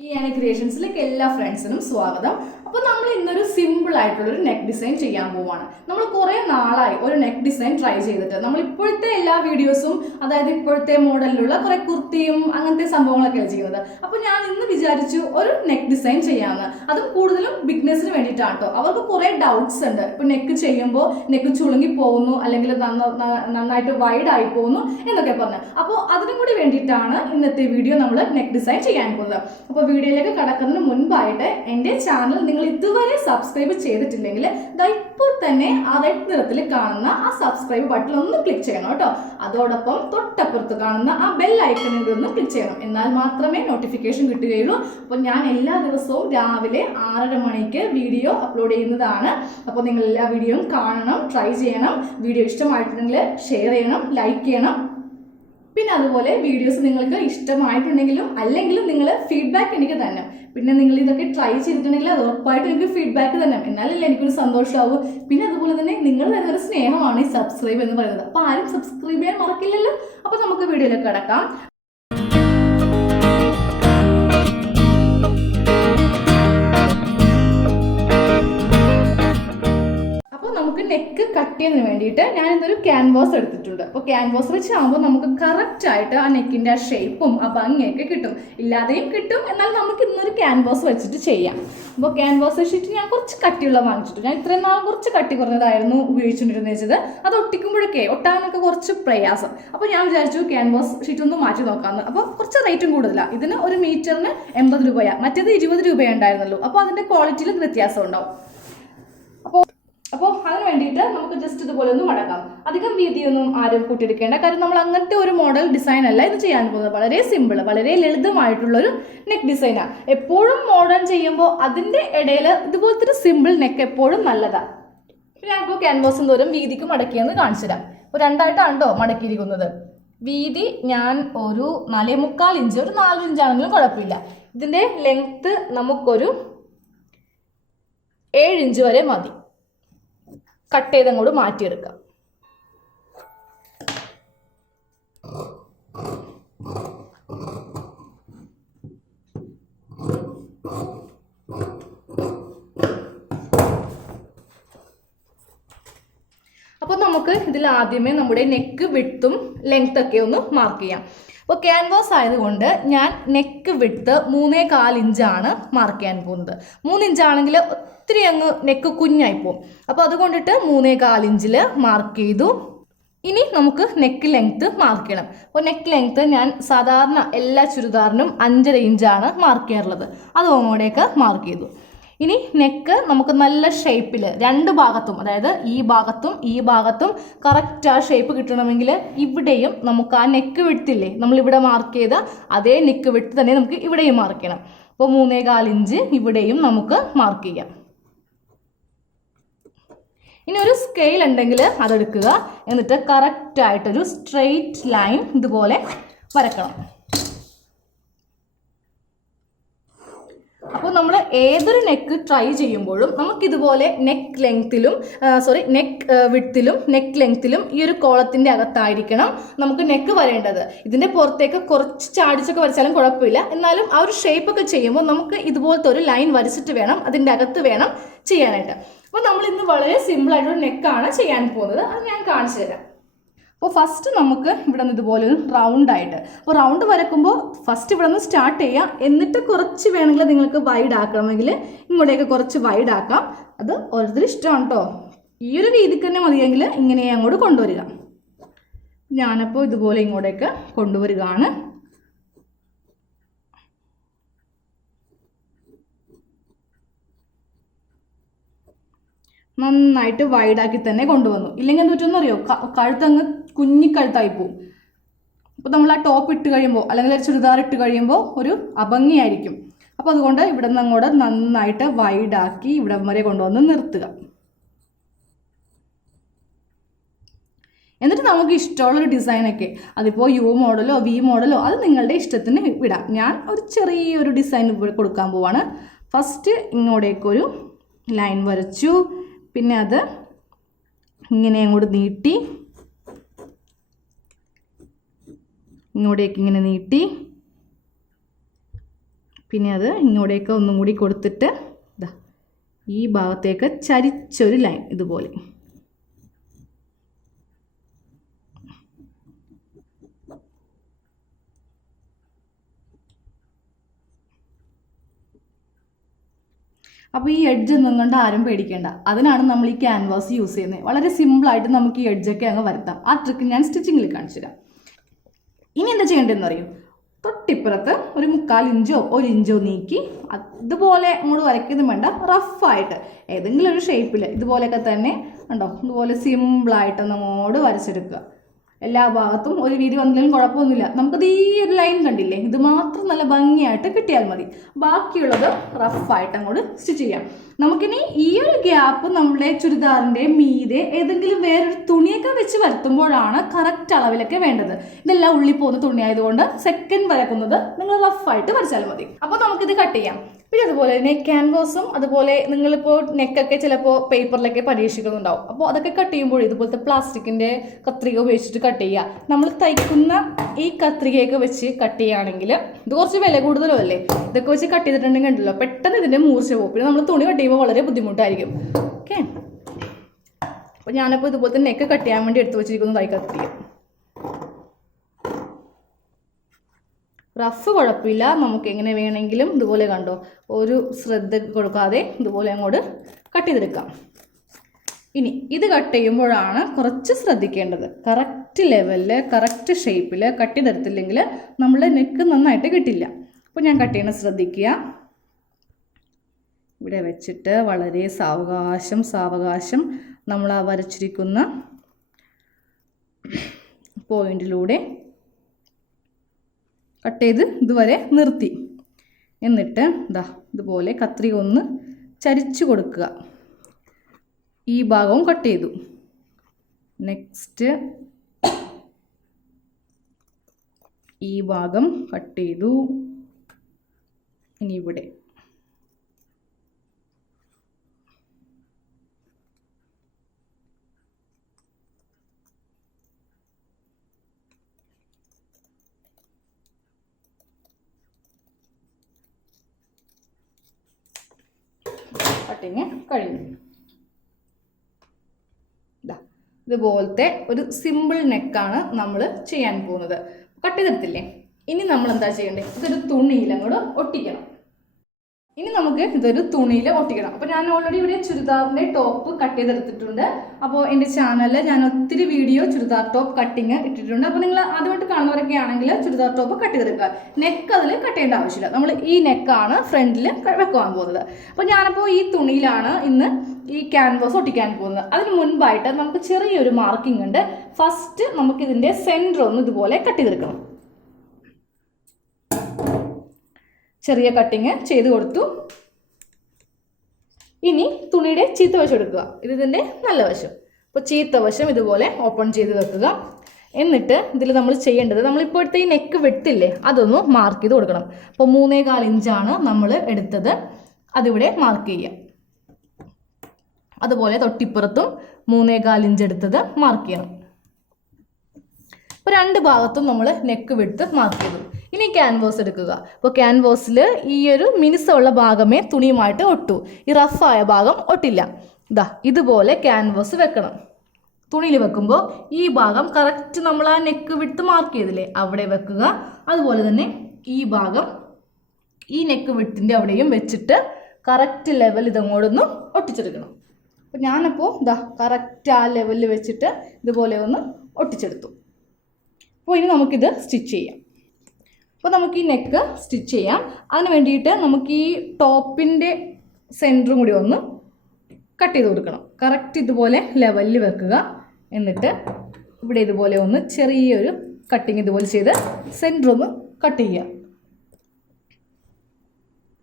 ക്രിയേഷൻസിലേക്ക് എല്ലാ ഫ്രണ്ട്സിനും സ്വാഗതം. അപ്പോൾ നമ്മൾ ഇന്നൊരു സിമ്പിൾ ആയിട്ടുള്ള ഒരു നെക്ക് ഡിസൈൻ ചെയ്യാൻ പോവാണ്. നമ്മൾ കുറേ നാളായി ഒരു നെക്ക് ഡിസൈൻ ട്രൈ ചെയ്തിട്ട് നമ്മൾ ഇപ്പോഴത്തെ എല്ലാ വീഡിയോസും, അതായത് ഇപ്പോഴത്തെ മോഡലിലുള്ള കുറെ കുർത്തിയും അങ്ങനത്തെ സംഭവങ്ങളൊക്കെയാണ് ചെയ്യുന്നത്. അപ്പോൾ ഞാൻ ഇന്ന് വിചാരിച്ചു ഒരു നെക്ക് ഡിസൈൻ ചെയ്യാമെന്ന്. അതും കൂടുതലും ബിഗ്നേഴ്സിന് വേണ്ടിയിട്ടാണ് കേട്ടോ. അവർക്ക് കുറേ ഡൗട്ട്സ് ഉണ്ട്. ഇപ്പോൾ നെക്ക് ചെയ്യുമ്പോൾ നെക്ക് ചുളുങ്ങി പോകുന്നു, അല്ലെങ്കിൽ നന്നായിട്ട് വൈഡ് ആയി പോകുന്നു എന്നൊക്കെ പറഞ്ഞു. അപ്പോൾ അതിനും കൂടി വേണ്ടിയിട്ടാണ് ഇന്നത്തെ വീഡിയോ നമ്മൾ നെക്ക് ഡിസൈൻ ചെയ്യാൻ പോകുന്നത്. അപ്പോൾ വീഡിയോയിലേക്ക് കടക്കുന്നതിന് മുൻപായിട്ട് എൻ്റെ ചാനൽ നിങ്ങൾ ഇതുവരെ സബ്സ്ക്രൈബ് ചെയ്തിട്ടില്ലെങ്കിൽ ഇപ്പോൾ തന്നെ ആ റെഡ് നിറത്തിൽ കാണുന്ന ആ സബ്സ്ക്രൈബ് ബട്ടൺ ഒന്ന് ക്ലിക്ക് ചെയ്യണം കേട്ടോ. അതോടൊപ്പം തൊട്ടപ്പുറത്ത് കാണുന്ന ആ ബെൽ ഐക്കണിൽ ഒന്ന് ക്ലിക്ക് ചെയ്യണം. എന്നാൽ മാത്രമേ നോട്ടിഫിക്കേഷൻ കിട്ടുകയുള്ളൂ. അപ്പോൾ ഞാൻ എല്ലാ ദിവസവും രാവിലെ 6:30 മണിക്ക് വീഡിയോ അപ്ലോഡ് ചെയ്യുന്നതാണ്. അപ്പോൾ നിങ്ങൾ എല്ലാ വീഡിയോയും കാണണം, ട്രൈ ചെയ്യണം. വീഡിയോ ഇഷ്ടമായിട്ടുണ്ടെങ്കിൽ ഷെയർ ചെയ്യണം, ലൈക്ക് ചെയ്യണം. പിന്നെ അതുപോലെ വീഡിയോസ് നിങ്ങൾക്ക് ഇഷ്ടമായിട്ടുണ്ടെങ്കിലും അല്ലെങ്കിലും നിങ്ങൾ ഫീഡ്ബാക്ക് എനിക്ക് തന്നെ. പിന്നെ നിങ്ങൾ ഇതൊക്കെ ട്രൈ ചെയ്തിട്ടുണ്ടെങ്കിൽ അത് ഉറപ്പായിട്ടും എനിക്ക് ഫീഡ്ബാക്ക് തന്നെ, എന്നാലല്ലേ എനിക്കൊരു സന്തോഷമാവും. പിന്നെ അതുപോലെ തന്നെ നിങ്ങൾ തരുന്നൊരു സ്നേഹമാണ് ഈ സബ്സ്ക്രൈബ് എന്ന് പറയുന്നത്. അപ്പോൾ ആരും സബ്സ്ക്രൈബ് ചെയ്യാൻ മറക്കില്ലല്ലോ. അപ്പോൾ നമുക്ക് വീഡിയോയിലേക്ക് കിടക്കാം. നമുക്ക് നെക്ക് കട്ട് ചെയ്യുന്നതിന് വേണ്ടിയിട്ട് ഞാൻ ഇന്നൊരു ക്യാൻവാസ് എടുത്തിട്ടുണ്ട്. അപ്പോൾ ക്യാൻവാസ് വെച്ചാകുമ്പോൾ നമുക്ക് കറക്റ്റായിട്ട് ആ നെക്കിൻ്റെ ആ ഷേപ്പും ആ ഭംഗിയൊക്കെ കിട്ടും. ഇല്ലാതെയും കിട്ടും, എന്നാൽ നമുക്ക് ഇന്നൊരു ക്യാൻവാസ് വെച്ചിട്ട് ചെയ്യാം. അപ്പോൾ ക്യാൻവാസ് ഷീറ്റ് ഞാൻ കുറച്ച് കട്ടിയുള്ള വാങ്ങിച്ചിട്ട്, ഞാൻ ഇത്രയും നാൾ കുറച്ച് കട്ടി കുറഞ്ഞതായിരുന്നു ഉപയോഗിച്ചുകൊണ്ടിരുന്നത് വെച്ചത്. അത് ഒട്ടിക്കുമ്പോഴൊക്കെ ഒട്ടാനൊക്കെ കുറച്ച് പ്രയാസം. അപ്പോൾ ഞാൻ വിചാരിച്ചു ക്യാൻവാസ് ഷീറ്റ് ഒന്ന് മാറ്റി നോക്കാമെന്ന്. അപ്പോൾ കുറച്ച് റേറ്റും കൂടുതലാണ്. ഇതിന് ഒരു മീറ്ററിന് 80 രൂപയാണ്, മറ്റേത് 20 രൂപയുണ്ടായിരുന്നുള്ളൂ. അപ്പോൾ അതിൻ്റെ ക്വാളിറ്റിയിൽ വ്യത്യാസം ഉണ്ടാവും. അപ്പോൾ അതിന് വേണ്ടിയിട്ട് നമുക്ക് ജസ്റ്റ് ഇതുപോലെ ഒന്ന് മടക്കാം. അധികം വീതിയൊന്നും ആരും കൂട്ടിയെടുക്കേണ്ട, കാരണം നമ്മൾ അങ്ങനത്തെ ഒരു മോഡൽ ഡിസൈൻ അല്ല ഇത് ചെയ്യാൻ പോകുന്നത്. വളരെ സിമ്പിൾ, വളരെ ലളിതമായിട്ടുള്ളൊരു നെക്ക് ഡിസൈനാണ്. എപ്പോഴും മോഡേൺ ചെയ്യുമ്പോൾ അതിൻ്റെ ഇടയിൽ ഇതുപോലത്തെ ഒരു സിമ്പിൾ നെക്ക് എപ്പോഴും നല്ലതാണ്. ഞാനിപ്പോൾ ക്യാൻവാസ് എന്തോരം വീതിക്ക് മടക്കിയെന്ന് കാണിച്ചു തരാം. ഒരു 2ആയിട്ടാണോ മടക്കിയിരിക്കുന്നത്. വീതി ഞാൻ ഒരു 4.25 ഇഞ്ച്, ഒരു 4 ഇഞ്ചാണെങ്കിലും കുഴപ്പമില്ല. ഇതിൻ്റെ ലെങ്ത്ത് നമുക്കൊരു 7 ഇഞ്ച് വരെ മതി. കട്ട് ചെയ്തങ്ങോട്ട് മാറ്റിയെടുക്കാം. അപ്പോൾ നമുക്ക് ഇതിൽ ആദ്യമേ നമ്മുടെ നെക്ക് വിഡ്ത്തും ലെങ്ത്തൊക്കെ ഒന്ന് മാർക്ക് ചെയ്യാം. അപ്പോൾ ക്യാൻവാസ് ആയതുകൊണ്ട് ഞാൻ നെക്ക് വിഡ്ത്ത് 3.25 ഇഞ്ചാണ് മാർക്ക് ചെയ്യാൻ പോകുന്നത്. 3 ഇഞ്ചാണെങ്കിൽ ഒത്തിരി അങ്ങ് നെക്ക് കുഞ്ഞായി പോകും. അപ്പോൾ അതുകൊണ്ടിട്ട് 3.25 ഇഞ്ചിൽ മാർക്ക് ചെയ്തു. ഇനി നമുക്ക് നെക്ക് ലെങ്ത്ത് മാർക്ക് ചെയ്യണം. അപ്പോൾ നെക്ക് ലെങ്ത്ത് ഞാൻ സാധാരണ എല്ലാ ചുരിദാറിനും 5.5 ഇഞ്ചാണ് മാർക്ക് ചെയ്യാറുള്ളത്. അത് അങ്ങോട്ടേക്ക് മാർക്ക് ചെയ്തു. ഇനി നെക്ക് നമുക്ക് നല്ല ഷേപ്പിൽ രണ്ട് ഭാഗത്തും, അതായത് ഈ ഭാഗത്തും കറക്റ്റ് ആ ഷേപ്പ് കിട്ടണമെങ്കിൽ ഇവിടെയും നമുക്ക് ആ നെക്ക് വിഡ്ത്തില്ലേ, നമ്മളിവിടെ മാർക്ക് ചെയ്ത അതേ നെക്ക് വിഡ്ത്ത് തന്നെ നമുക്ക് ഇവിടെയും മാർക്ക് ചെയ്യണം. അപ്പോൾ 3.25 ഇഞ്ച് ഇവിടെയും നമുക്ക് മാർക്ക് ചെയ്യാം. ഇനി ഒരു സ്കെയിൽ ഉണ്ടെങ്കിൽ അതെടുക്കുക. എന്നിട്ട് കറക്റ്റായിട്ടൊരു സ്ട്രെയിറ്റ് ലൈൻ ഇതുപോലെ വരക്കണം. അപ്പോൾ നമ്മൾ ഏതൊരു നെക്ക് ട്രൈ ചെയ്യുമ്പോഴും നമുക്കിതുപോലെ നെക്ക് വിഡ്ത്തിലും നെക്ക് ലെങ്ത്തിലും ഈ ഒരു കോളത്തിൻ്റെ അകത്തായിരിക്കണം നമുക്ക് നെക്ക് വരേണ്ടത്. ഇതിൻ്റെ പുറത്തേക്ക് കുറച്ച് ചാടിച്ചൊക്കെ വരച്ചാലും കുഴപ്പമില്ല. എന്നാലും ആ ഒരു ഷേപ്പൊക്കെ ചെയ്യുമ്പോൾ നമുക്ക് ഇതുപോലത്തെ ഒരു ലൈൻ വരച്ചിട്ട് വേണം അതിൻ്റെ അകത്ത് വേണം ചെയ്യാനായിട്ട്. അപ്പോൾ നമ്മൾ ഇന്ന് വളരെ സിമ്പിളായിട്ടൊരു നെക്കാണ് ചെയ്യാൻ പോകുന്നത്. അത് ഞാൻ കാണിച്ചു തരാം. അപ്പോൾ ഫസ്റ്റ് നമുക്ക് ഇവിടെ നിന്ന് ഇതുപോലെ ഒരു റൗണ്ടായിട്ട്, അപ്പോൾ റൗണ്ട് വരക്കുമ്പോൾ ഫസ്റ്റ് ഇവിടെ നിന്ന് സ്റ്റാർട്ട് ചെയ്യാം. എന്നിട്ട് കുറച്ച് വേണമെങ്കിൽ നിങ്ങൾക്ക് വൈഡ് ആക്കണമെങ്കിൽ ഇങ്ങോട്ടേക്ക് കുറച്ച് വൈഡ് ആക്കാം. അത് ഓരോരുത്തർ ഇഷ്ടമാണ് കേട്ടോ. ഈ ഒരു രീതിക്ക് തന്നെ മതിയെങ്കിൽ ഇങ്ങനെ അങ്ങോട്ട് കൊണ്ടുവരിക. ഞാനപ്പോൾ ഇതുപോലെ ഇങ്ങോട്ടേക്ക് കൊണ്ടുവരികയാണ്. നന്നായിട്ട് വൈഡാക്കി തന്നെ കൊണ്ടുവന്നു. ഇല്ലെങ്കിൽ എന്താ പറ്റുമെന്ന് അറിയോ, കഴുത്തങ്ങ് കുഞ്ഞിക്കഴുത്തായി പോവും. അപ്പോൾ നമ്മൾ ആ ടോപ്പ് ഇട്ട് കഴിയുമ്പോൾ അല്ലെങ്കിൽ ഒരു ചുരിദാർ ഇട്ട് കഴിയുമ്പോൾ ഒരു അഭംഗിയായിരിക്കും. അപ്പോൾ അതുകൊണ്ട് ഇവിടെ നിന്ന് അങ്ങോട്ട് നന്നായിട്ട് വൈഡാക്കി ഇവിടെ വരെ കൊണ്ടുവന്ന് നിർത്തുക. എന്നിട്ട് നമുക്ക് ഇഷ്ടമുള്ളൊരു ഡിസൈനൊക്കെ, അതിപ്പോൾ യു മോഡലോ വി മോഡലോ അത് നിങ്ങളുടെ ഇഷ്ടത്തിന് വിടാം. ഞാൻ ഒരു ചെറിയൊരു ഡിസൈൻ ഇവിടെ കൊടുക്കാൻ പോവാണ്. ഫസ്റ്റ് ഇങ്ങോട്ടേക്കൊരു ലൈൻ വരച്ചു. പിന്നെ അത് ഇങ്ങനെ അങ്ങോട്ട് നീട്ടി, ഇങ്ങോട്ടേക്ക് ഇങ്ങനെ നീട്ടി പിന്നെ അത് ഇങ്ങോട്ടേക്ക് ഒന്നും കൂടി കൊടുത്തിട്ട് ഇതാ ഈ ഭാഗത്തേക്ക് ചരിച്ചൊരു ലൈൻ ഇതുപോലെ. അപ്പോൾ ഈ എഡ്ജ് ഒന്നും കൊണ്ട് ആരും പേടിക്കേണ്ട. അതിനാണ് നമ്മൾ ഈ ക്യാൻവാസ് യൂസ് ചെയ്യുന്നത്. വളരെ സിമ്പിളായിട്ട് നമുക്ക് ഈ എഡ്ജൊക്കെ അങ്ങ് വരുത്താം. ആ ട്രിക്ക് ഞാൻ സ്റ്റിച്ചിങ്ങിൽ കാണിച്ചു തരാം. ഇനി എന്താ ചെയ്യേണ്ടതെന്ന് അറിയും? തൊട്ടിപ്പുറത്ത് ഒരു 1/4 ഇഞ്ചോ 1 ഇഞ്ചോ നീക്കി ഇതുപോലെ അങ്ങോട്ട് വരയ്ക്കുന്നു വേണ്ട, റഫായിട്ട് ഏതെങ്കിലും ഒരു ഷേപ്പിൽ ഇതുപോലെയൊക്കെ തന്നെ ഉണ്ടോ, ഇതുപോലെ സിമ്പിളായിട്ട് അങ്ങോട്ട് വരച്ചെടുക്കുക. എല്ലാ ഭാഗത്തും ഒരു വീതി വന്നില്ലെങ്കിലും കുഴപ്പമൊന്നുമില്ല. നമുക്കത് ഈ ഒരു ലൈൻ കണ്ടില്ലേ, ഇത് മാത്രം നല്ല ഭംഗിയായിട്ട് കിട്ടിയാൽ മതി. ബാക്കിയുള്ളത് റഫായിട്ട് അങ്ങോട്ട് സ്റ്റിച്ച് ചെയ്യാം. നമുക്കിനി ഈ ഒരു ഗ്യാപ്പ് നമ്മുടെ ചുരിദാറിൻ്റെ മീതെ ഏതെങ്കിലും വേറൊരു തുണിയൊക്കെ വെച്ച് വരുത്തുമ്പോഴാണ് കറക്റ്റ് അളവിലൊക്കെ വേണ്ടത്. ഇതെല്ലാം ഉള്ളിൽ പോകുന്ന തുണി ആയതുകൊണ്ട് സെക്കൻഡ് വരക്കുന്നത് നിങ്ങൾ റഫായിട്ട് വരച്ചാൽ മതി. അപ്പോൾ നമുക്കിത് കട്ട് ചെയ്യാം. പിന്നെ അതുപോലെ തന്നെ ക്യാൻവാസും അതുപോലെ നിങ്ങളിപ്പോൾ നെക്കൊക്കെ ചിലപ്പോൾ പേപ്പറിലൊക്കെ പരീക്ഷിക്കുന്നുണ്ടാവും. അപ്പോൾ അതൊക്കെ കട്ട് ചെയ്യുമ്പോൾ ഇതുപോലത്തെ പ്ലാസ്റ്റിക്കിൻ്റെ കത്രിക ഉപയോഗിച്ചിട്ട് കട്ട് ചെയ്യുക. നമ്മൾ തയ്ക്കുന്ന ഈ കത്രികയൊക്കെ വെച്ച് കട്ട് ചെയ്യുകയാണെങ്കിൽ ഇത് കുറച്ച് വില കൂടുതലും അല്ലേ, ഇതൊക്കെ വെച്ച് കട്ട് ചെയ്തിട്ടുണ്ടെങ്കിൽ ഉണ്ടല്ലോ പെട്ടെന്ന് ഇതിൻ്റെ മൂർച്ച പോകും. പിന്നെ നമ്മൾ തുണി കട്ട് ചെയ്യുമ്പോൾ വളരെ ബുദ്ധിമുട്ടായിരിക്കും. ഓക്കെ, അപ്പോൾ ഞാനിപ്പോൾ ഇതുപോലത്തെ നെക്ക് കട്ട് ചെയ്യാൻ വേണ്ടി എടുത്ത് വെച്ചിരിക്കുന്നതായി കത്രിക. റഫ് കുഴപ്പമില്ല, നമുക്ക് എങ്ങനെ വേണമെങ്കിലും ഇതുപോലെ കണ്ടോ ഒരു ശ്രദ്ധ കൊടുക്കാതെ ഇതുപോലെ അങ്ങോട്ട് കട്ട് ചെയ്തെടുക്കാം. ഇനി ഇത് കട്ട് ചെയ്യുമ്പോഴാണ് കുറച്ച് ശ്രദ്ധിക്കേണ്ടത്. കറക്റ്റ് ലെവലിൽ കറക്റ്റ് ഷേപ്പിൽ കട്ട് ചെയ്തെടുത്തില്ലെങ്കിൽ നമ്മുടെ നെക്ക് നന്നായിട്ട് കിട്ടില്ല. അപ്പോൾ ഞാൻ കട്ട് ചെയ്യണം ശ്രദ്ധിക്കുക. ഇവിടെ വെച്ചിട്ട് വളരെ സാവകാശം നമ്മൾ ആ വരച്ചിരിക്കുന്ന പോയിന്റിലൂടെ കട്ട് ചെയ്ത് ഇതുവരെ നിർത്തി. എന്നിട്ട് ഇതാ ഇതുപോലെ കത്രിക ഒന്ന് ചരിച്ചു കൊടുക്കുക. ഈ ഭാഗവും കട്ട് ചെയ്തു. നെക്സ്റ്റ് ഈ ഭാഗം കട്ട് ചെയ്തു. ഇനി ഇവിടെ കട്ടിങ് കഴിഞ്ഞു. ഇതുപോലത്തെ ഒരു സിമ്പിൾ നെക്കാണ് നമ്മൾ ചെയ്യാൻ പോകുന്നത്. കട്ട് ചെയ്തെടുത്തില്ലേ, ഇനി നമ്മൾ എന്താ ചെയ്യേണ്ടത്? ഇതൊരു തുണിയിൽ അങ്ങോട്ട് ഒട്ടിക്കണം. ഇനി നമുക്ക് ഇതൊരു തുണിയിൽ ഒട്ടിക്കണം. അപ്പോൾ ഞാൻ ഓൾറെഡി ഇവിടെ ചുരിദാറിൻ്റെ ടോപ്പ് കട്ട് ചെയ്തെടുത്തിട്ടുണ്ട്. അപ്പോൾ എൻ്റെ ചാനലിൽ ഞാൻ ഒത്തിരി വീഡിയോ ചുരിദാർ ടോപ്പ് കട്ടിങ് ഇട്ടിട്ടുണ്ട്. അപ്പോൾ നിങ്ങൾ ആദ്യമായിട്ട് കാണുന്നവരൊക്കെ ആണെങ്കിൽ ചുരിദാർ ടോപ്പ് കട്ട് ചെയ്തെടുക്കുക. നെക്ക് അതിൽ കട്ട് ചെയ്യേണ്ട ആവശ്യമില്ല. നമ്മൾ ഈ നെക്കാണ് ഫ്രണ്ടിൽ വെക്കാൻ പോകുന്നത്. അപ്പോൾ ഞാനപ്പോൾ ഈ തുണിയിലാണ് ഇന്ന് ഈ ക്യാൻവാസ് ഒട്ടിക്കാൻ പോകുന്നത്. അതിന് മുൻപായിട്ട് നമുക്ക് ചെറിയൊരു മാർക്കിംഗ് ഉണ്ട്. ഫസ്റ്റ് നമുക്കിതിൻ്റെ സെൻറ്റർ ഒന്ന് ഇതുപോലെ കട്ട് ചെയ്തെടുക്കണം. ചെറിയ കട്ടിങ് ചെയ്ത് കൊടുത്തു. ഇനി തുണിയുടെ ചീത്ത വശം എടുക്കുക. ഇതിൻ്റെ നല്ല വശം. അപ്പോൾ ചീത്ത വശം ഇതുപോലെ ഓപ്പൺ ചെയ്ത് വെക്കുക. എന്നിട്ട് ഇതിൽ നമ്മൾ ചെയ്യേണ്ടത്, നമ്മളിപ്പോഴത്തെ ഈ നെക്ക് വെട്ടില്ലേ അതൊന്ന് മാർക്ക് ചെയ്ത് കൊടുക്കണം. അപ്പോൾ 3.25 ഇഞ്ചാണ് നമ്മൾ എടുത്തത്, അതിവിടെ മാർക്ക് ചെയ്യുക. അതുപോലെ തൊട്ടിപ്പുറത്തും 3.25 ഇഞ്ച് എടുത്തത് മാർക്ക് ചെയ്യണം. അപ്പോൾ രണ്ട് ഭാഗത്തും നമ്മൾ നെക്ക് വിട്ട് മാർക്ക് ചെയ്തു. ഇനി ക്യാൻവാസ് എടുക്കുക. അപ്പോൾ ക്യാൻവാസിൽ ഈ ഒരു മിനുസമുള്ള ഭാഗമേ തുണിയുമായിട്ട് ഒട്ടൂ. ഈ റഫായ ഭാഗം ഒട്ടില്ല. ഇതാ ഇതുപോലെ ക്യാൻവാസ് വെക്കണം. തുണിയിൽ വെക്കുമ്പോൾ ഈ ഭാഗം കറക്റ്റ് നമ്മൾ ആ നെക്ക് വിട്ട് മാർക്ക് ചെയ്തില്ലേ അവിടെ വെക്കുക. അതുപോലെ തന്നെ ഈ ഭാഗം ഈ നെക്ക് വിട്ടിൻ്റെ അവിടെയും വെച്ചിട്ട് കറക്റ്റ് ലെവൽ ഇതങ്ങോട്ടൊന്ന് ഒട്ടിച്ചെടുക്കണം. അപ്പോൾ ഞാനപ്പോൾ ഇതാ കറക്റ്റ് ആ ലെവലിൽ വെച്ചിട്ട് ഇതുപോലെ ഒന്ന് ഒട്ടിച്ചെടുത്തു. അപ്പോൾ ഇനി നമുക്കിത് സ്റ്റിച്ച് ചെയ്യാം. അപ്പോൾ നമുക്ക് ഈ നെക്ക് സ്റ്റിച്ച് ചെയ്യാം. അതിന് വേണ്ടിയിട്ട് നമുക്ക് ഈ ടോപ്പിൻ്റെ സെൻറ്ററും കൂടി ഒന്ന് കട്ട് ചെയ്ത് കൊടുക്കണം. കറക്റ്റ് ഇതുപോലെ ലെവലിൽ വെക്കുക. എന്നിട്ട് ഇവിടെ ഇതുപോലെ ഒന്ന് ചെറിയൊരു കട്ടിങ് ഇതുപോലെ ചെയ്ത് സെൻറ്റർ ഒന്ന് കട്ട് ചെയ്യുക.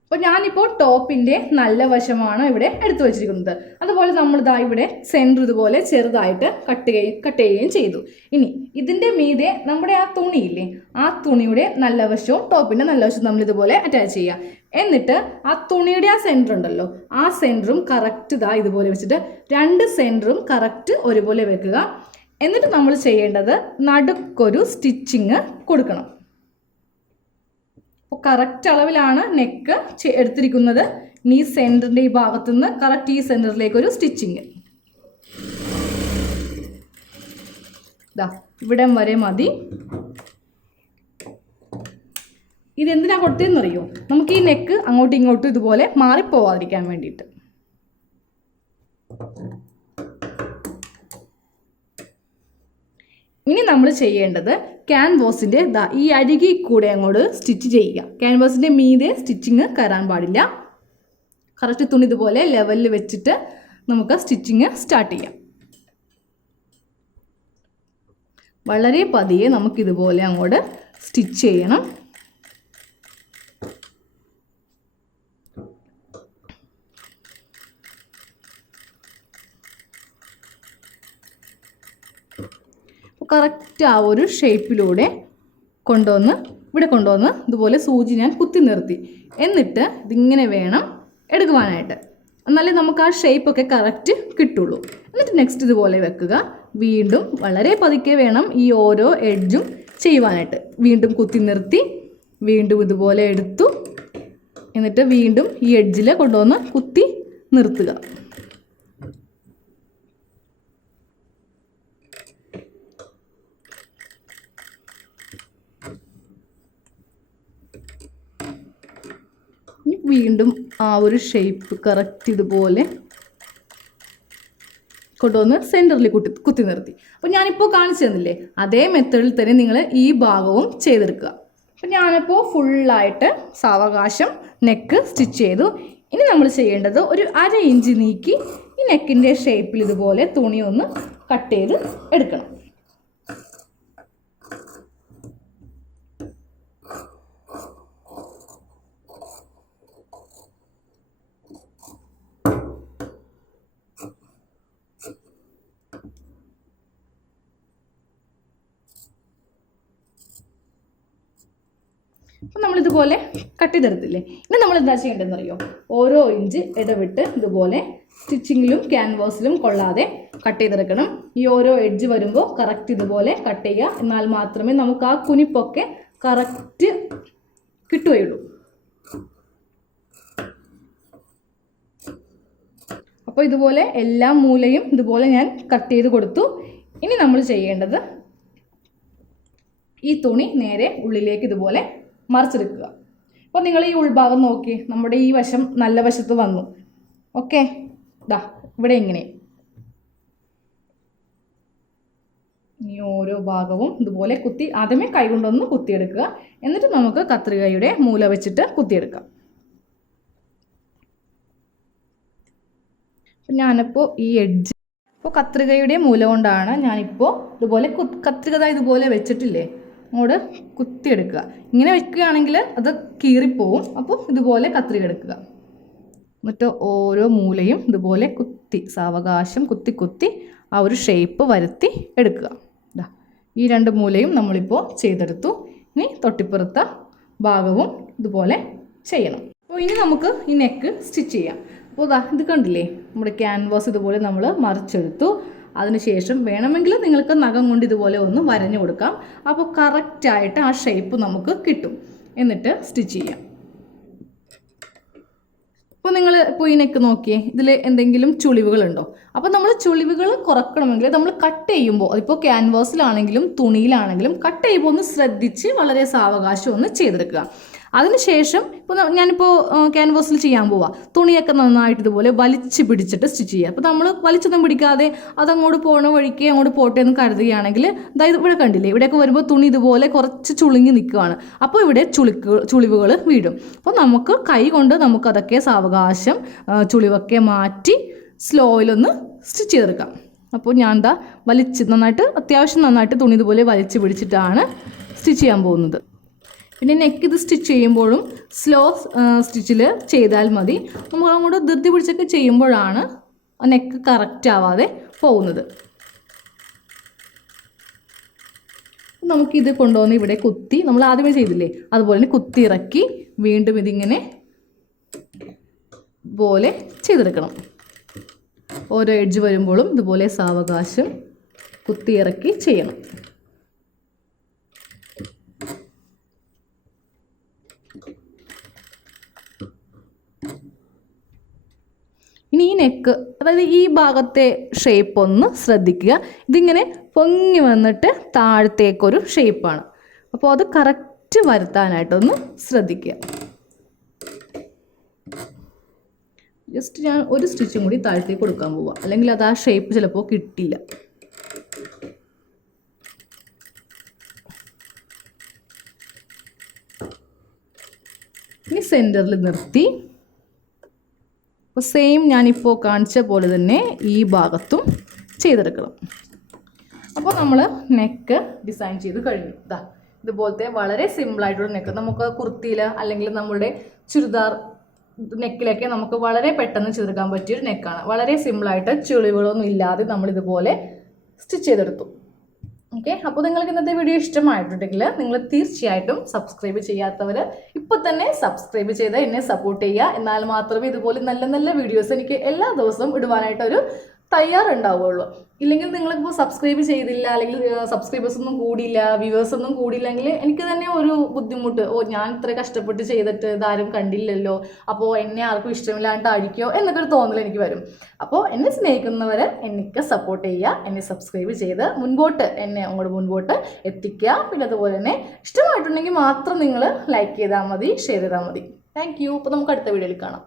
അപ്പോൾ ഞാനിപ്പോൾ ടോപ്പിൻ്റെ നല്ല വശമാണ് ഇവിടെ എടുത്തു വച്ചിരിക്കുന്നത്. അതുപോലെ നമ്മളിതാ ഇവിടെ സെൻറ്റർ ഇതുപോലെ ചെറുതായിട്ട് കട്ട് ചെയ്യുകയും ചെയ്തു. ഇനി ഇതിൻ്റെ മീതെ നമ്മുടെ ആ തുണിയില്ലേ, ആ തുണിയുടെ നല്ല വശവും ടോപ്പിൻ്റെ നല്ല വശവും നമ്മൾ ഇതുപോലെ അറ്റാച്ച് ചെയ്യുക. എന്നിട്ട് ആ തുണിയുടെ ആ സെൻറ്റർ ഉണ്ടല്ലോ, ആ സെൻറ്ററും കറക്റ്റ് ഇതാ ഇതുപോലെ വെച്ചിട്ട് രണ്ട് സെൻറ്ററും കറക്റ്റ് ഒരുപോലെ വെക്കുക. എന്നിട്ട് നമ്മൾ ചെയ്യേണ്ടത് നടുക്കൊരു സ്റ്റിച്ചിങ് കൊടുക്കണം. അപ്പോൾ കറക്റ്റ് അളവിലാണ് നെക്ക് എടുത്തിരിക്കുന്നത്. ഇനി സെൻറ്ററിൻ്റെ ഈ ഭാഗത്തു നിന്ന് കറക്റ്റ് ഈ സെൻറ്ററിലേക്ക് ഒരു സ്റ്റിച്ചിങ്. ഇതാ ഇവിടം വരെ മതി. ഇതെന്തിനാ കൊടുത്തതെന്നറിയോ? നമുക്ക് ഈ നെക്ക് അങ്ങോട്ടും ഇങ്ങോട്ടും ഇതുപോലെ മാറിപ്പോവാതിരിക്കാൻ വേണ്ടിയിട്ട്. ഇനി നമ്മൾ ചെയ്യേണ്ടത് ക്യാൻവാസിൻ്റെ ഈ അരികിൽ കൂടെ അങ്ങോട്ട് സ്റ്റിച്ച് ചെയ്യുക. ക്യാൻവാസിൻ്റെ മീതെ സ്റ്റിച്ചിങ് കയറാൻ പാടില്ല. കറക്റ്റ് തുണി ഇതുപോലെ ലെവലിൽ വെച്ചിട്ട് നമുക്ക് സ്റ്റിച്ചിങ് സ്റ്റാർട്ട് ചെയ്യാം. വളരെ പതിയെ നമുക്കിതുപോലെ അങ്ങോട്ട് സ്റ്റിച്ച് ചെയ്യണം. കറക്റ്റ് ആ ഒരു ഷേപ്പിലൂടെ ഇവിടെ കൊണ്ടുവന്ന് ഇതുപോലെ സൂചി ഞാൻ കുത്തി നിർത്തി. എന്നിട്ട് ഇതിങ്ങനെ വേണം എടുക്കുവാനായിട്ട്. എന്നാലേ നമുക്ക് ആ ഷേപ്പൊക്കെ കറക്റ്റ് കിട്ടുള്ളൂ. എന്നിട്ട് നെക്സ്റ്റ് ഇതുപോലെ വെക്കുക. വീണ്ടും വളരെ പതുക്കെ വേണം ഈ ഓരോ എഡ്ജും ചെയ്യുവാനായിട്ട്. വീണ്ടും കുത്തി നിർത്തി, വീണ്ടും ഇതുപോലെ എടുത്തു, എന്നിട്ട് വീണ്ടും ഈ എഡ്ജിൽ കൊണ്ടുവന്ന് കുത്തി നിർത്തുക. വീണ്ടും ആ ഒരു ഷേപ്പ് കറക്റ്റ് ഇതുപോലെ കൊണ്ടുവന്ന് സെൻറ്ററിൽ കുത്തി നിർത്തി. അപ്പോൾ ഞാനിപ്പോൾ കാണിച്ചു തന്നില്ലേ, അതേ മെത്തേഡിൽ തന്നെ നിങ്ങൾ ഈ ഭാഗവും ചെയ്തെടുക്കുക. അപ്പം ഞാനിപ്പോൾ ഫുള്ളായിട്ട് സാവകാശം നെക്ക് സ്റ്റിച്ച് ചെയ്തു. ഇനി നമ്മൾ ചെയ്യേണ്ടത് ഒരു 1/2 ഇഞ്ച് നീക്കി ഈ നെക്കിൻ്റെ ഷേപ്പിൽ ഇതുപോലെ തുണി ഒന്ന് കട്ട് ചെയ്ത് എടുക്കണം. അപ്പം നമ്മളിതുപോലെ കട്ട് ചെയ്തെടുത്തില്ലേ. ഇനി നമ്മൾ എന്താ ചെയ്യേണ്ടതെന്ന് അറിയോ? ഓരോ ഇഞ്ച് ഇടവിട്ട് ഇതുപോലെ സ്റ്റിച്ചിങ്ങിലും ക്യാൻവാസിലും കൊള്ളാതെ കട്ട് ചെയ്തെടുക്കണം. ഈ ഓരോ എഡ്ജ് വരുമ്പോൾ കറക്റ്റ് ഇതുപോലെ കട്ട് ചെയ്യുക. എന്നാൽ മാത്രമേ നമുക്ക് ആ കുനിപ്പൊക്കെ കറക്റ്റ് കിട്ടുകയുള്ളൂ. അപ്പോൾ ഇതുപോലെ എല്ലാ മൂലയും ഇതുപോലെ ഞാൻ കട്ട് ചെയ്ത് കൊടുത്തു. ഇനി നമ്മൾ ചെയ്യേണ്ടത് ഈ തുണി നേരെ ഉള്ളിലേക്ക് ഇതുപോലെ മറിച്ചെടുക്കുക. അപ്പോൾ നിങ്ങൾ ഈ ഉൾഭാഗം നോക്കി, നമ്മുടെ ഈ വശം നല്ല വശത്ത് വന്നു. ഓക്കെ, ദാ ഇവിടെ ഇങ്ങനെ. ഈ ഓരോ ഭാഗവും ഇതുപോലെ കുത്തി ആദ്യമേ കൈകൊണ്ടൊന്ന് കുത്തിയെടുക്കുക. എന്നിട്ട് നമുക്ക് കത്രികയുടെ മൂല വെച്ചിട്ട് കുത്തിയെടുക്കാം. ഞാനിപ്പോൾ ഈ എഡ്ജ് കത്രികയുടെ മൂല കൊണ്ടാണ് ഞാനിപ്പോൾ ഇതുപോലെ കത്രിക ഇതുപോലെ വെച്ചിട്ടില്ലേ അങ്ങോട്ട് കുത്തിയെടുക്കുക. ഇങ്ങനെ വെക്കുകയാണെങ്കിൽ അത് കീറിപ്പോവും. അപ്പോൾ ഇതുപോലെ കത്രിക എടുക്കുക. എന്നിട്ട് ഓരോ മൂലയും ഇതുപോലെ കുത്തി സാവകാശം കുത്തി ആ ഒരു ഷേപ്പ് വരുത്തി എടുക്കുക. ഈ 2 മൂലയും നമ്മളിപ്പോൾ ചെയ്തെടുത്തു. ഇനി തൊട്ടിപ്പുറത്ത ഭാഗവും ഇതുപോലെ ചെയ്യണം. അപ്പോൾ ഇനി നമുക്ക് ഈ നെക്ക് സ്റ്റിച്ച് ചെയ്യാം. അപ്പോൾ ഇത് കണ്ടില്ലേ, നമ്മുടെ ക്യാൻവാസ് ഇതുപോലെ നമ്മൾ മറിച്ചെടുത്തു. അതിനുശേഷം വേണമെങ്കിൽ നിങ്ങൾക്ക് നഖം കൊണ്ട് ഇതുപോലെ ഒന്ന് വരഞ്ഞു കൊടുക്കാം. അപ്പോൾ കറക്റ്റായിട്ട് ആ ഷേപ്പ് നമുക്ക് കിട്ടും. എന്നിട്ട് സ്റ്റിച്ച് ചെയ്യാം. അപ്പോൾ നിങ്ങൾ ഇപ്പോൾ ഈ നെക്ക് നോക്കിയേ, ഇതിൽ എന്തെങ്കിലും ചുളിവുകളുണ്ടോ? അപ്പോൾ നമ്മൾ ചുളിവുകൾ കുറക്കണമെങ്കിൽ നമ്മൾ കട്ട് ചെയ്യുമ്പോൾ, അതിപ്പോൾ ക്യാൻവാസിലാണെങ്കിലും തുണിയിലാണെങ്കിലും കട്ട് ചെയ്യുമ്പോൾ ഒന്ന് ശ്രദ്ധിച്ച് വളരെ സാവകാശം ഒന്ന് ചെയ്തെടുക്കുക. അതിനുശേഷം ഇപ്പോൾ ഞാനിപ്പോൾ ക്യാൻവാസിൽ ചെയ്യാൻ പോവാം. തുണിയൊക്കെ നന്നായിട്ട് ഇതുപോലെ വലിച്ച് പിടിച്ചിട്ട് സ്റ്റിച്ച് ചെയ്യുക. അപ്പോൾ നമ്മൾ വലിച്ചൊന്നും പിടിക്കാതെ അതങ്ങോട്ട് പോകണ വഴിക്ക് അങ്ങോട്ട് പോട്ടെ എന്ന് കരുതുകയാണെങ്കിൽ അതായത് ഇവിടെ കണ്ടില്ലേ, ഇവിടെയൊക്കെ വരുമ്പോൾ തുണി ഇതുപോലെ കുറച്ച് ചുളുങ്ങി നിൽക്കുകയാണ്. അപ്പോൾ ഇവിടെ ചുളിവുകൾ വീഴും. അപ്പോൾ നമുക്ക് കൈ കൊണ്ട് നമുക്കതൊക്കെ സാവകാശം ചുളിവൊക്കെ മാറ്റി സ്ലോയിലൊന്ന് സ്റ്റിച്ച് ചെയ്തെടുക്കാം. അപ്പോൾ ഞാൻ അത്യാവശ്യം നന്നായിട്ട് തുണി ഇതുപോലെ വലിച്ച് പിടിച്ചിട്ടാണ് സ്റ്റിച്ച് ചെയ്യാൻ പോകുന്നത്. പിന്നെ നെക്ക് ഇത് സ്റ്റിച്ച് ചെയ്യുമ്പോഴും സ്ലോ സ്റ്റിച്ചിൽ ചെയ്താൽ മതി. നമ്മൾ അങ്ങോട്ട് ധൃതി പിടിച്ചൊക്കെ ചെയ്യുമ്പോഴാണ് നെക്ക് കറക്റ്റ് ആവാതെ പോകുന്നത്. നമുക്കിത് കൊണ്ടുവന്ന് ഇവിടെ കുത്തി, നമ്മൾ ആദ്യമേ ചെയ്തില്ലേ അതുപോലെ തന്നെ കുത്തി ഇറക്കി വീണ്ടും ഇതിങ്ങനെ പോലെ ചെയ്തെടുക്കണം. ഓരോ എഡ്ജ് വരുമ്പോഴും ഇതുപോലെ സാവകാശം കുത്തി ഇറക്കി ചെയ്യണം. നെക്ക്, അതായത് ഈ ഭാഗത്തെ ഷേപ്പ് ഒന്ന് ശ്രദ്ധിക്കുക. ഇതിങ്ങനെ പൊങ്ങി വന്നിട്ട് താഴത്തേക്കൊരു ഷേപ്പാണ്. അപ്പോൾ അത് കറക്റ്റ് വരുത്താനായിട്ടൊന്ന് ശ്രദ്ധിക്കുക. ജസ്റ്റ് ഞാൻ ഒരു സ്റ്റിച്ചും കൂടി താഴത്തേക്ക് കൊടുക്കാൻ പോവാം, അല്ലെങ്കിൽ അത് ആ ഷേപ്പ് ചിലപ്പോൾ കിട്ടില്ല. ഇനി സെൻറ്ററിൽ നിർത്തി. അപ്പോൾ സെയിം ഞാനിപ്പോൾ കാണിച്ച പോലെ തന്നെ ഈ ഭാഗത്തും ചെയ്തെടുക്കണം. അപ്പോൾ നമ്മൾ നെക്ക് ഡിസൈൻ ചെയ്ത് കഴിഞ്ഞു. ഇതുപോലത്തെ വളരെ സിമ്പിളായിട്ടുള്ള നെക്ക് നമുക്ക് കുർത്തിയിൽ അല്ലെങ്കിൽ നമ്മുടെ ചുരിദാർ നെക്കിലൊക്കെ നമുക്ക് വളരെ പെട്ടെന്ന് ചെയ്തെടുക്കാൻ പറ്റിയൊരു നെക്കാണ്. വളരെ സിമ്പിളായിട്ട് ചുളിവുകളൊന്നും ഇല്ലാതെ നമ്മളിതുപോലെ സ്റ്റിച്ച് ചെയ്തെടുത്തു. ഓക്കെ, അപ്പോൾ നിങ്ങൾക്ക് ഇന്നത്തെ വീഡിയോ ഇഷ്ടമായിട്ടുണ്ടെങ്കിൽ നിങ്ങൾ തീർച്ചയായിട്ടും സബ്സ്ക്രൈബ് ചെയ്യാത്തവർ ഇപ്പോൾ തന്നെ സബ്സ്ക്രൈബ് ചെയ്ത് എന്നെ സപ്പോർട്ട് ചെയ്യുക. എന്നാൽ മാത്രമേ ഇതുപോലെ നല്ല നല്ല വീഡിയോസ് എനിക്ക് എല്ലാ ദിവസവും ഇടുവാനായിട്ടൊരു തയ്യാറുണ്ടാവുള്ളൂ. ഇല്ലെങ്കിൽ നിങ്ങളിപ്പോൾ സബ്സ്ക്രൈബ് ചെയ്തില്ല, അല്ലെങ്കിൽ സബ്സ്ക്രൈബേഴ്സ് ഒന്നും കൂടിയില്ല, വ്യൂവേഴ്സ് ഒന്നും കൂടിയില്ലെങ്കിൽ എനിക്ക് തന്നെ ഒരു ബുദ്ധിമുട്ട്. ഞാൻ ഇത്ര കഷ്ടപ്പെട്ട് ചെയ്തിട്ട് ഇതാരും കണ്ടില്ലല്ലോ, അപ്പോൾ എന്നെ ആർക്കും ഇഷ്ടമില്ലാണ്ടായിരിക്കോ എന്നൊക്കെ ഒരു തോന്നൽ എനിക്ക് വരും. അപ്പോൾ എന്നെ സ്നേഹിക്കുന്നവർ എനിക്ക് സപ്പോർട്ട് ചെയ്യുക, എന്നെ സബ്സ്ക്രൈബ് ചെയ്ത് എന്നെ അങ്ങോട്ട് മുൻപോട്ട് എത്തിക്കുക. പിന്നെ അതുപോലെ തന്നെ ഇഷ്ടമായിട്ടുണ്ടെങ്കിൽ മാത്രം നിങ്ങൾ ലൈക്ക് ചെയ്താൽ മതി, ഷെയർ ചെയ്താൽ മതി. Thank you. അപ്പോൾ നമുക്ക് അടുത്ത വീഡിയോയിൽ കാണാം.